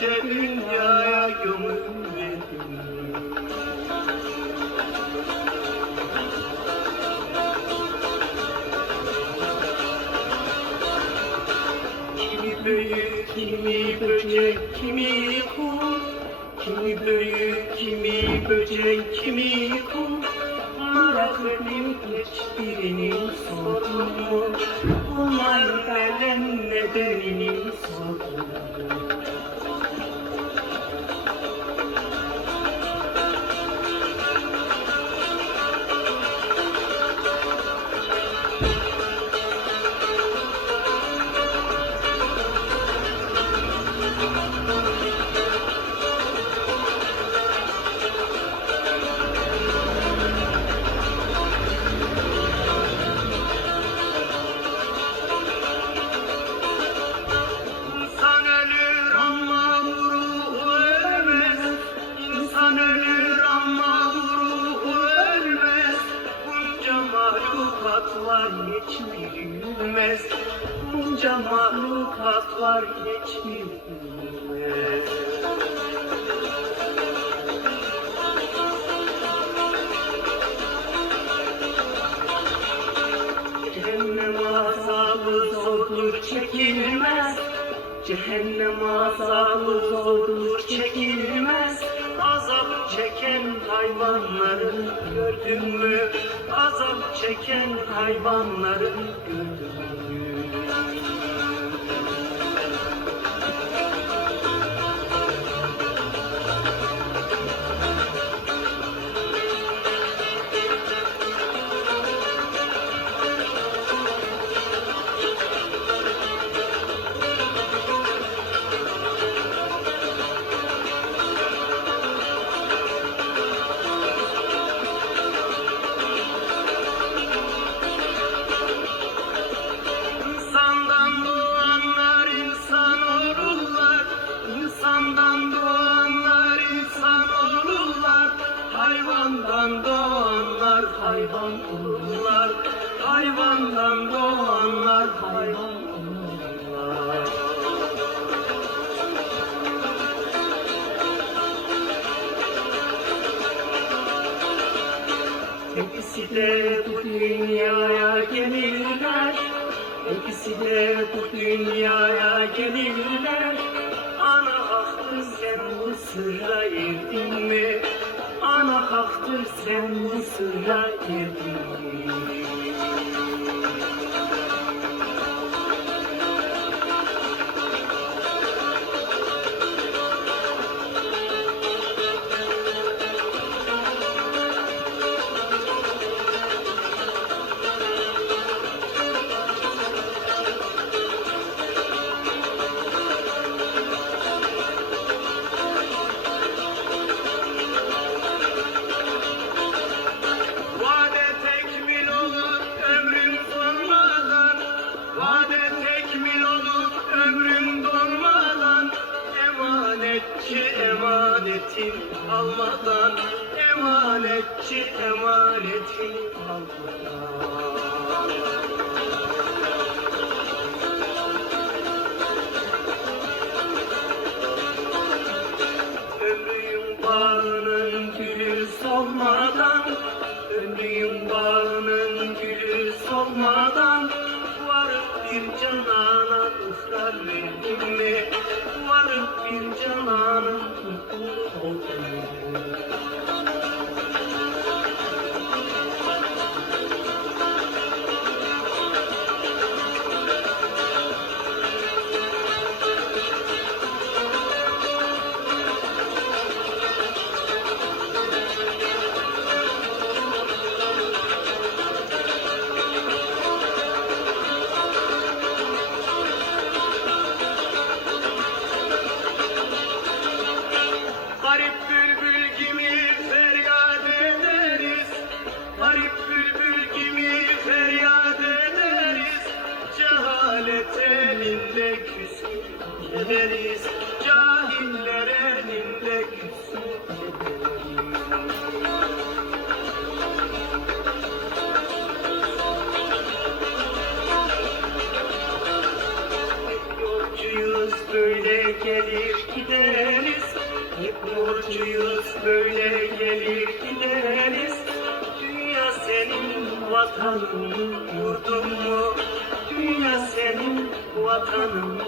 yüce dünyaya gömülmedim. Kimi büyük, kimi böcek, kimi kul, kimi büyük, kimi böcek, kimi kul. Merak edip hiçbirinin sorunu, bunların neden nedenini sorunu. Hiçbiri gülmez, bunca mahlukat var hiçbiri gülmez. Cehennem azabı zordur çekilmez, cehennem azabı zordur çekilmez. Azap çeken hayvanları gördün mü? Azap çeken hayvanları gördün mü? Hayvandan doğanlar hayvan olurlar, hayvandan doğanlar hayvan olurlar. Hepsi de bu dünyaya gelirler, hepsi de bu dünyaya gelirler. Ana haktır sen bu sırra erdin mi? Ana haktır sen bu sırra erdin mi? Emanetin almadan, emanetçi emanetin almadan. Ömrün bağının gülü solmadan, ömrün bağının gülü solmadan. Varıp bir canana ısrar verdin mi? Varıp bir canana mutlu oldun mu? Elinde küsüp gideriz, cahiller elinde küsüp gideriz. Yolcuyuz böyle gelir gider. yolcuyuz böyle gelir gideriz. Dünya senin vatanın, yurdun mu? Dünya senin vatanın,